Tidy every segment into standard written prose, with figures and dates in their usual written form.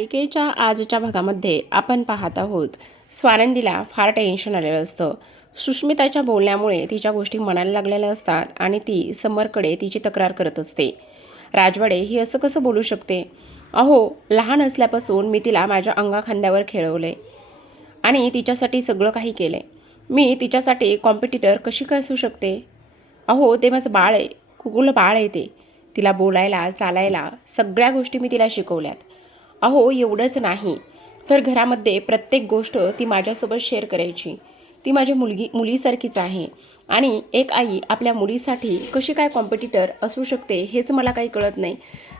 मालिकेच्या आजच्या भागामध्ये आपण पाहत आहोत स्वानंदीला फार टेन्शन आलेलं असतं. सुष्मिताच्या बोलण्यामुळे तिच्या गोष्टी मनाला लागलेल्या असतात आणि ती समरकडे तिची तक्रार करत असते. राजवाडे ही असं कसं बोलू शकते? अहो, लहान असल्यापासून मी तिला माझ्या अंगाखांद्यावर खेळवले आणि तिच्यासाठी सगळं काही केलंय. मी तिच्यासाठी कॉम्पिटिटर कशी काय असू शकते? अहो, ते माझं बाळ आहे, कुकुलं बाळ आहे ते. तिला बोलायला चालायला सगळ्या गोष्टी मी तिला शिकवल्यात. अहो, एवढंच नाही तर घरामध्ये प्रत्येक गोष्ट ती माझ्यासोबत शेअर करायची. ती माझ्या मुलीसारखीच आहे आणि एक आई आपल्या मुलीसाठी कशी काय कॉम्पिटिटर असू शकते हेच मला काही कळत नाही.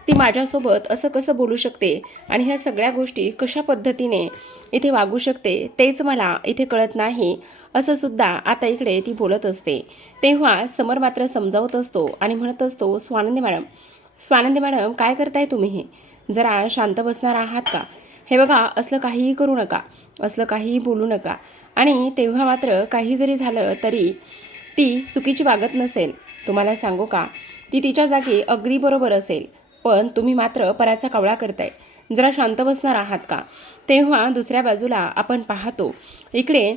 ती माझ्यासोबत असं कसं बोलू शकते आणि ह्या सगळ्या गोष्टी कशा पद्धतीने इथे वागू शकते तेच मला इथे कळत नाही, असं सुद्धा आता इकडे ती बोलत असते. तेव्हा समर मात्र समजावत असतो आणि म्हणत असतो, स्वानंदी मॅडम काय करताय तुम्ही? हे जरा शांत बसणार आहात का? हे बघा, असलं काहीही करू नका, असलं काहीही बोलू नका. आणि तेव्हा मात्र काही जरी झालं तरी ती चुकीची वागत नसेल. तुम्हाला सांगू का, ती तिच्या जागी अगदी बरोबर असेल, पण तुम्ही मात्र पराचा कवळा करताय. जरा शांत बसणार आहात का? तेव्हा दुसऱ्या बाजूला आपण पाहतो इकडे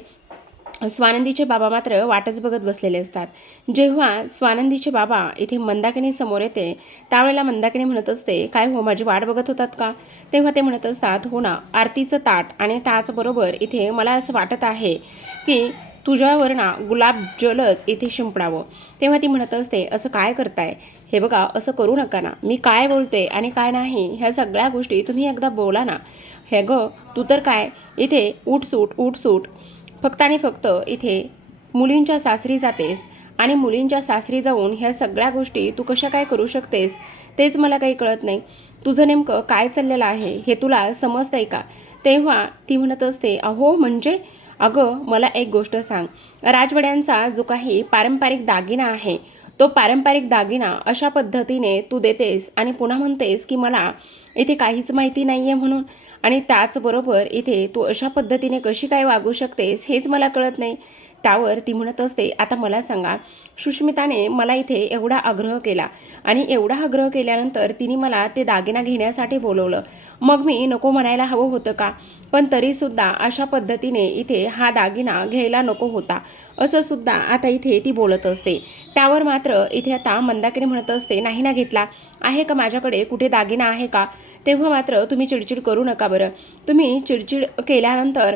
स्वानंदीचे बाबा मात्र वाटच बघत बसलेले असतात. जेव्हा स्वानंदीचे बाबा इथे मंदाकिनी समोर येते त्यावेळेला मंदाकिनी म्हणत असते, काय हो, माझी वाट बघत होतात का? तेव्हा ते म्हणत असतात, हो ना, आरतीचं ताट आणि त्याचबरोबर इथे मला असं वाटत आहे की तुझ्यावर ना गुलाब जलच इथे शिंपडावं. तेव्हा ती म्हणत असते, असं काय करताय? हे बघा, असं करू नका ना. मी काय बोलते आणि काय नाही ह्या सगळ्या गोष्टी तुम्ही एकदा बोला ना. हे गं, तू तर काय इथे उठसूट फक्त आणि फक्त इथे मुलींच्या सासरी जातेस आणि मुलींच्या सासरी जाऊन ह्या सगळ्या गोष्टी तू कशा काय करू शकतेस तेच मला काही कळत नाही. तुझं नेमकं काय चाललेलं आहे हे तुला समजतंय का? तेव्हा ती म्हणत असते, अहो म्हणजे, अगं मला एक गोष्ट सांग, राजवाड्यांचा जो काही पारंपरिक दागिना आहे तो पारंपरिक दागिना अशा पद्धतीने तू देतेस आणि पुन्हा म्हणतेस की मला इथे काहीच माहिती नाही आहे म्हणून, आणि त्याचबरोबर इथे तू अशा पद्धतीने कशी काय वागू शकतेस हेच मला कळत नाही. त्यावर ती म्हणत असते, आता मला सांगा, सुष्मिताने मला इथे एवढा आग्रह केला आणि एवढा आग्रह केल्यानंतर तिने मला ते दागिना घेण्यासाठी बोलवलं, मग मी नको म्हणायला हवं होतं का? पण तरीसुद्धा अशा पद्धतीने इथे हा दागिना घ्यायला नको होता, असं सुद्धा आता इथे ती बोलत असते. त्यावर मात्र इथे आता मंदाकिनी म्हणत असते, नाही ना घेतला आहे का, माझ्याकडे कुठे दागिना आहे का? तेव्हा मात्र तुम्ही चिडचिड करू नका बरं. तुम्ही चिडचिड केल्यानंतर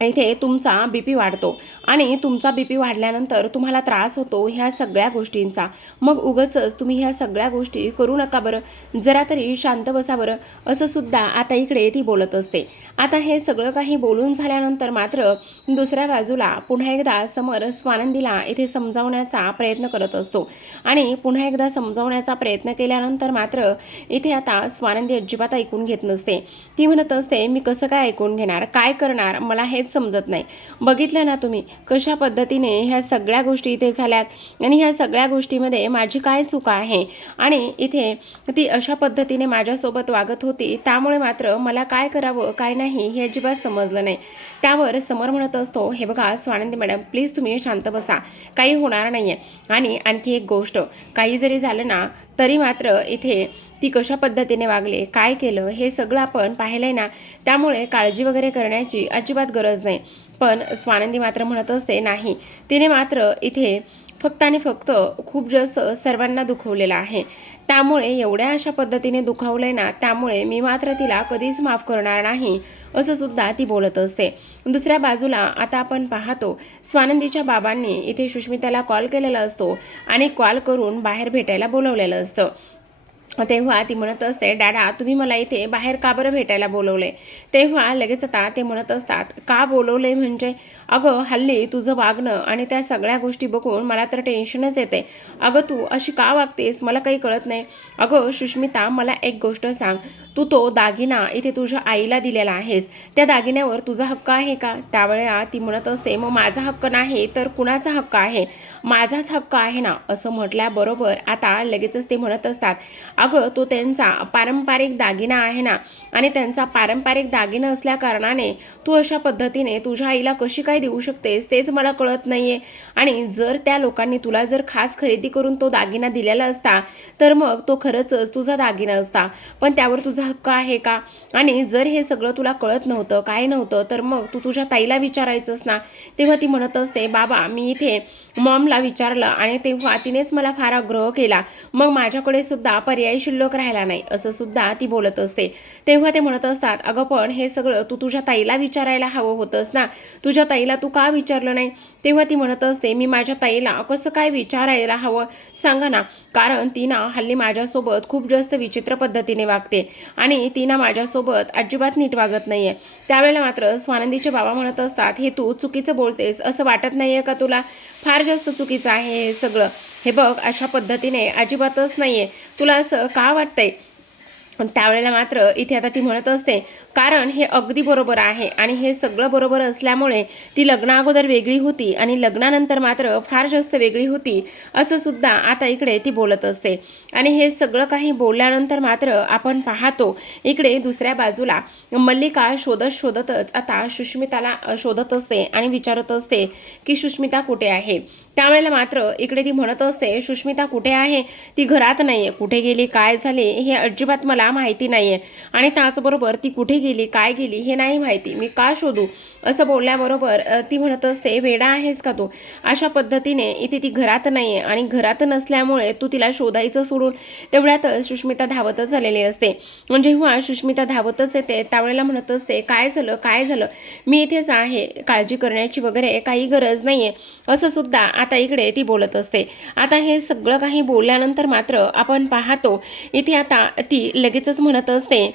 इथे तुमचा BP वाढतो आणि तुमचा BP वाढल्यानंतर तुम्हाला त्रास होतो ह्या सगळ्या गोष्टींचा. मग उगाचच तुम्ही ह्या सगळ्या गोष्टी करू नका बरं. जरा तरी शांत बसा बरं, असं सुद्धा आता इकडे ती बोलत असते. आता हे सगळं काही बोलून झाल्यानंतर मात्र दुसऱ्या बाजूला पुन्हा एकदा समर स्वानंदीला इथे समजावण्याचा प्रयत्न करत असतो आणि पुन्हा एकदा समजावण्याचा प्रयत्न केल्यानंतर मात्र इथे आता स्वानंदी अजिबात ऐकून घेत नसते. ती म्हणत असते, मी कसं काय ऐकून घेणार, काय करणार मला हेच समजत नाही. बघितलं ना तुम्ही कशा पद्धतीने ह्या सगळ्या गोष्टी इथे झाल्यात आणि ह्या सगळ्या गोष्टीमध्ये माझी काय चूक आहे आणि इथे ती अशा पद्धतीने माझ्यासोबत वागत होती, त्यामुळे मात्र मला काय करावं काय नाही हे अजिबात समजलं नाही. त्यावर समर म्हणत असतो, हे बघा स्वानंदी मॅडम, प्लीज तुम्ही शांत बसा, काही होणार नाही आहे. आणि आणखी एक गोष्ट, काही जरी झालं ना तरी मात्र इथे ती कशा पद्धतीने वागले, काय केलं हे सगळं आपण पाहिलंय ना, त्यामुळे काळजी वगैरे करण्याची अजिबात गरज नाही. पण स्वानंदी मात्र म्हणत असते, नाही, तिने मात्र इथे फक्त आणि फक्त खूप जास्त सर्वांना दुखवलेलं आहे, त्यामुळे एवढ्या अशा पद्धतीने दुखावलंय ना, त्यामुळे मी मात्र तिला कधीच माफ करणार नाही, असं सुद्धा ती बोलत असते. दुसऱ्या बाजूला आता आपण पाहतो स्वानंदीच्या बाबांनी इथे सुष्मिताला कॉल केलेला असतो आणि कॉल करून बाहेर भेटायला बोलवलेलं असतं. तेव्हा ती म्हणत असते, डॅडा तुम्ही मला इथे बाहेर का बरं भेटायला बोलवलंय? तेव्हा लगेच आता ते म्हणत असतात, का बोलवलंय म्हणजे, अगं हल्ली तुझं वागणं आणि त्या सगळ्या गोष्टी बघून मला तर टेन्शनच येते. अगं तू अशी का वागतेस मला काही कळत नाही. अगं सुष्मिता, मला एक गोष्ट सांग, तू तो दागिना इथे तुझ्या आईला दिलेला आहेस, त्या दागिन्यावर तुझा हक्क आहे का? त्यावेळेला ती म्हणत असते, मग माझा हक्क नाही तर कुणाचा हक्क आहे? माझाच हक्क आहे ना, असं म्हटल्याबरोबर आता लगेचच ते म्हणत असतात, अगं तो त्यांचा पारंपरिक दागिना आहे ना, आणि त्यांचा पारंपरिक दागिना असल्या कारणाने तू अशा पद्धतीने तुझ्या आईला कशी काय देऊ शकतेस तेच मला कळत नाहीये. आणि जर त्या लोकांनी तुला जर खास खरेदी करून तो दागिना दिलेला असता तर मग तो खरंच तुझा दागिना असता, पण त्यावर तुझा हक्क आहे का? आणि जर हे सगळं तुला कळत नव्हतं, काय नव्हतं, तर मग तू तुझ्या ताईला विचारायचंस ना. तेव्हा ती म्हणत असते, बाबा मी इथे मॉमला विचारलं आणि तेव्हा तिनेच मला फार आग्रह केला, मग माझ्याकडे सुद्धा पर्याय शिल्लक राहिला नाही, असं सुद्धा ती बोलत असते. तेव्हा ते म्हणत असतात, अगं पण हे सगळं तू तुझ्या ताईला विचारायला हवं होतंस ना, तुझ्या ताईला तू का विचारलं नाही? तेव्हा ती म्हणत असते, मी माझ्या ताईला कसं काय विचारायला हवं सांगा ना, कारण ती ना हल्ली माझ्यासोबत खूप जास्त विचित्र पद्धतीने वागते आणि ती ना माझ्यासोबत अजिबात नीट वागत नाहीये. त्यावेळेला मात्र स्वानंदीचे बाबा म्हणत असतात, हे तू चुकीचं बोलतेस असं वाटत नाहीये का तुला? फार जास्त चुकीचं आहे हे सगळं. हे बघ अशा पद्धतीने अजिबातच नाहीये, तुला असं का वाटतंय? त्यावेळेला मात्र इथे आता ती म्हणत असते, कारण हे अगदी बरोबर आहे आणि हे सगळं बरोबर असल्यामुळे ती लग्नाअगोदर वेगळी होती आणि लग्नानंतर मात्र फार जास्त वेगळी होती, असं सुद्धा आता इकडे ती बोलत असते. आणि हे सगळं काही बोलल्यानंतर मात्र आपण पाहतो इकडे दुसऱ्या बाजूला मल्लिका शोधतच आता सुष्मिताला शोधत असते आणि विचारत असते की सुष्मिता कुठे आहे. त्यावेळेला मात्र इकडे ती म्हणत असते, सुष्मिता कुठे आहे? ती घरात नाहीये. कुठे गेली, काय झाले हे अजिबात मला माहिती नाहीये आणि त्याचबरोबर ती कुठे गेली, काय गेली हे नाही माहिती. मी का शोधू? असं बोलल्याबरोबर ती म्हणत असते, वेडा आहेस का तू? अशा पद्धतीने इथे ती घरात नाहीये आणि घरात नसल्यामुळे तू तिला शोधायचं सोडून तेवढ्यातच सुष्मिता धावतच आलेली असते. जेव्हा सुष्मिता धावतच येते त्यावेळेला म्हणत असते, काय झालं, काय झालं? मी इथेच आहे, काळजी करण्याची वगैरे काही गरज नाहीये, असं सुद्धा आता इकडे ती बोलत असते. आता हे सगळं काही बोलल्यानंतर मात्र आपण पाहतो इथे आता ती लगेचच म्हणत असते,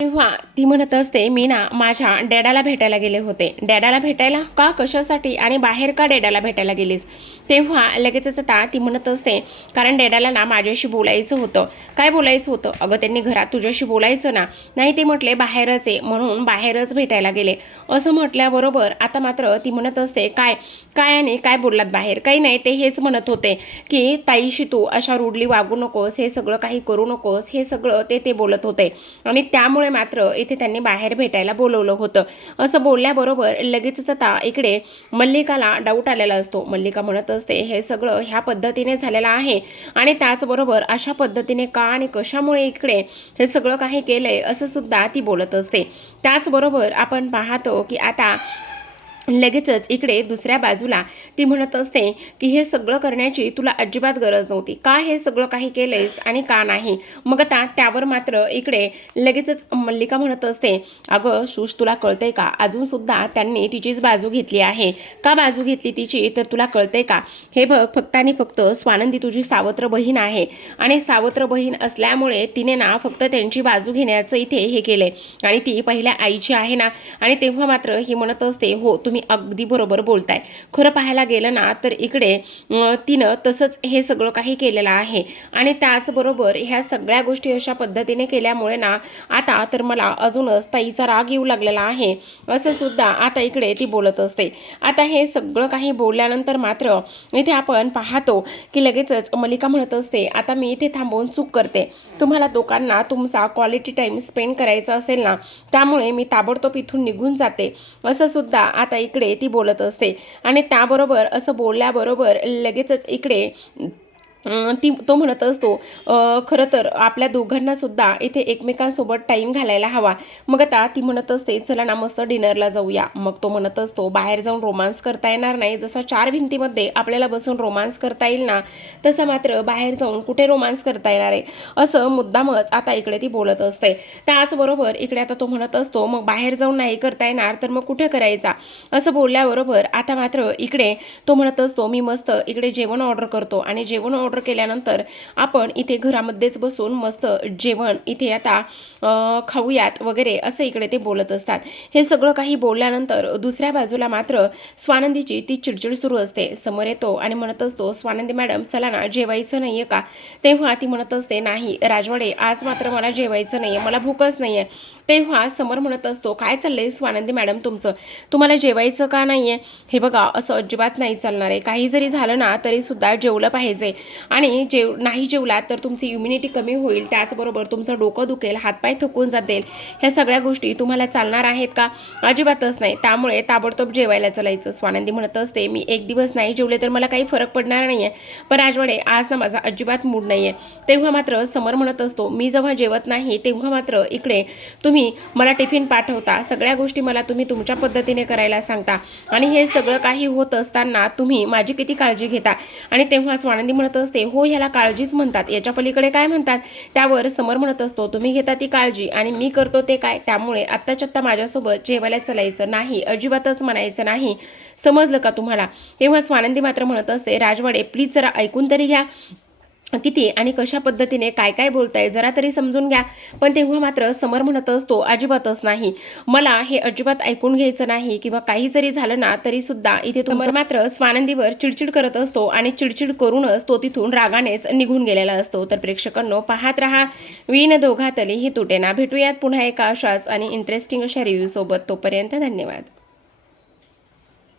तेव्हा ती म्हणत असते, मी ना माझ्या डॅडाला भेटायला गेले होते. डॅडाला भेटायला का? कशासाठी? आणि बाहेर का डॅडाला भेटायला गेलीस? तेव्हा लगेचच आता ती म्हणत असते, कारण डॅडाला ना माझ्याशी बोलायचं होतं. काय बोलायचं होतं? अगं त्यांनी घरात तुझ्याशी बोलायचं ना. नाही ते म्हटले बाहेरच आहे म्हणून बाहेरच भेटायला गेले, असं म्हटल्याबरोबर आता मात्र ती म्हणत असते, काय काय आणि काय बोललात बाहेर? काही नाही, ते हेच म्हणत होते की ताईशी तू अशा रूडली वागू नकोस, हे सगळं काही करू नकोस, हे सगळं ते बोलत होते आणि त्यामुळे मात्र इथे त्यांनी बाहेर भेटायला बोलवलं होतं, असं बोलल्याबरोबर लगेचच आता इकडे मल्लिकाला डाऊट आलेला असतो. मल्लिका म्हणत असते, हे सगळं ह्या पद्धतीने झालेलं आहे आणि त्याचबरोबर अशा पद्धतीने का आणि कशामुळे इकडे हे सगळं काही केलंय, असं सुद्धा ती बोलत असते. त्याचबरोबर आपण पाहतो की आता लगेचच इकडे दुसऱ्या बाजूला ती म्हणत असते की हे सगळं करण्याची तुला अजिबात गरज नव्हती, का हे सगळं काही केलंयस आणि का नाही? मग आता त्यावर मात्र इकडे लगेचच मल्लिका म्हणत असते, अगं सुश तुला कळतंय का? अजून सुद्धा त्यांनी तिचीच बाजू घेतली आहे. का बाजू घेतली तिची तर तुला कळतंय का? हे बघ, फक्त आणि फक्त स्वानंदी तुझी सावत्र बहीण आहे आणि सावत्र बहीण असल्यामुळे तिने ना फक्त त्यांची बाजू घेण्याचं इथे हे केलंय आणि ती पहिल्या आईची आहे ना. आणि तेव्हा मात्र ही म्हणत असते, हो तुम्ही अगदी बरोबर बोलताय. खरं पाहायला गेलं ना तर इकडे तिनं तसंच हे सगळं काही केलेलं आहे आणि त्याचबरोबर ह्या सगळ्या गोष्टी अशा पद्धतीने केल्यामुळे ना आता तर मला अजूनच ताईचा राग येऊ लागलेला आहे, असं सुद्धा आता इकडे ती बोलत असते. आता हे सगळं काही बोलल्यानंतर मात्र इथे आपण पाहतो की लगेचच मल्लिका म्हणत असते, आता मी इथे थांबवून चूक करते. तुम्हाला दोघांना तुमचा क्वालिटी टाईम स्पेंड करायचा असेल ना, त्यामुळे मी ताबडतोब इथून निघून जाते, असं सुद्धा आता इकडे ती बोलत असते. आणि त्याबरोबर असं बोलल्याबरोबर लगेचच इकडे तो म्हणत असतो, खरं तर आपल्या दोघांना सुद्धा इथे एकमेकांसोबत टाईम घालायला हवा. मग आता ती म्हणत असते, चला ना मस्त डिनरला जाऊया. मग तो म्हणत असतो, बाहेर जाऊन रोमांस करता येणार नाही, जसा 4 भिंतीमध्ये आपल्याला बसून रोमांस करता येईल ना, तसं मात्र बाहेर जाऊन कुठे रोमांस करता येणार आहे, असं मुद्दामच आता इकडे ती बोलत असते. त्याचबरोबर इकडे आता तो म्हणत असतो, मग बाहेर जाऊन नाही करता येणार तर मग कुठे करायचा? असं बोलल्याबरोबर आता मात्र इकडे तो म्हणत असतो, मी मस्त इकडे जेवण ऑर्डर करतो आणि जेवण ऑर्डर केल्यानंतर आपण इथे घरामध्येच बसून मस्त जेवण इथे आता खाऊयात वगैरे, असं इकडे ते बोलत असतात. हे सगळं काही बोलल्यानंतर दुसऱ्या बाजूला मात्र स्वानंदीची ती चिडचिड सुरू असते. समोर येतो आणि म्हणत असतो, स्वानंदी मॅडम चला ना, जेवायचं नाहीये का? तेव्हा ती म्हणत असते, नाही राजवाडे, आज मात्र मला जेवायचं नाहीये, मला भूकच नाहीये. तेव्हा समर म्हणत असतो, काय चाललंय स्वानंदी मॅडम तुमचं, तुम्हाला जेवायचं का नाहीये? हे बघा असं अजिबात नाही चालणार आहे. काही जरी झालं ना तरीसुद्धा जेवलं पाहिजे आणि नाही जेवलात तर तुमची इम्युनिटी कमी होईल, त्याचबरोबर तुमचं डोकं दुखेल, हातपाय थकून जातील. ह्या सगळ्या गोष्टी तुम्हाला चालणार आहेत का? अजिबातच नाही. त्यामुळे ताबडतोब जेवायला चलायचं. स्वानंदी म्हणत असते, मी एक दिवस नाही जेवले तर मला काही फरक पडणार नाहीये, पण राजवाडे आज ना माझा अजिबात मूड नाहीये. तेव्हा मात्र समर म्हणत असतो, मी जेव्हा जेवत नाही तेव्हा मात्र इकडे तुम्ही मला टिफिन पाठवता, सगळ्या गोष्टी मला तुम्ही तुमच्या पद्धतीने करायला सांगता आणि हे सगळं काही होत असताना तुम्ही माझी किती काळजी घेता. आणि तेव्हा स्वानंदी म्हणत असते, हो ह्याला काळजीच म्हणतात, याच्या पलीकडे काय म्हणतात? त्यावर समर म्हणत असतो, तुम्ही घेता ती काळजी आणि मी करतो ते काय? त्यामुळे आत्ताच्या आत्ता माझ्यासोबत जेवायला चलायचं नाही, अजिबातच म्हणायचं नाही, समजलं का तुम्हाला? तेव्हा स्वानंदी मात्र म्हणत असते, राजवाडे प्लीज जरा ऐकून तरी घ्या, किती आणि कशा पद्धतीने काय काय बोलताय जरा तरी समजून घ्या. पण तेव्हा मात्र समर म्हणत असतो, अजिबातच नाही, मला हे अजिबात ऐकून घ्यायचं नाही किंवा काही जरी झालं ना तरी सुद्धा इथे समर मात्र स्वानंदीवर चिडचिड करत असतो आणि चिडचिड करूनच तो तिथून रागानेच निघून गेलेला असतो. तर प्रेक्षकांनो, पाहत रहा विण दोघातली ही तुटेना. भेटूयात पुन्हा एका अशाच आणि इंटरेस्टिंग अशा रिव्ह्यू सोबत. तोपर्यंत धन्यवाद.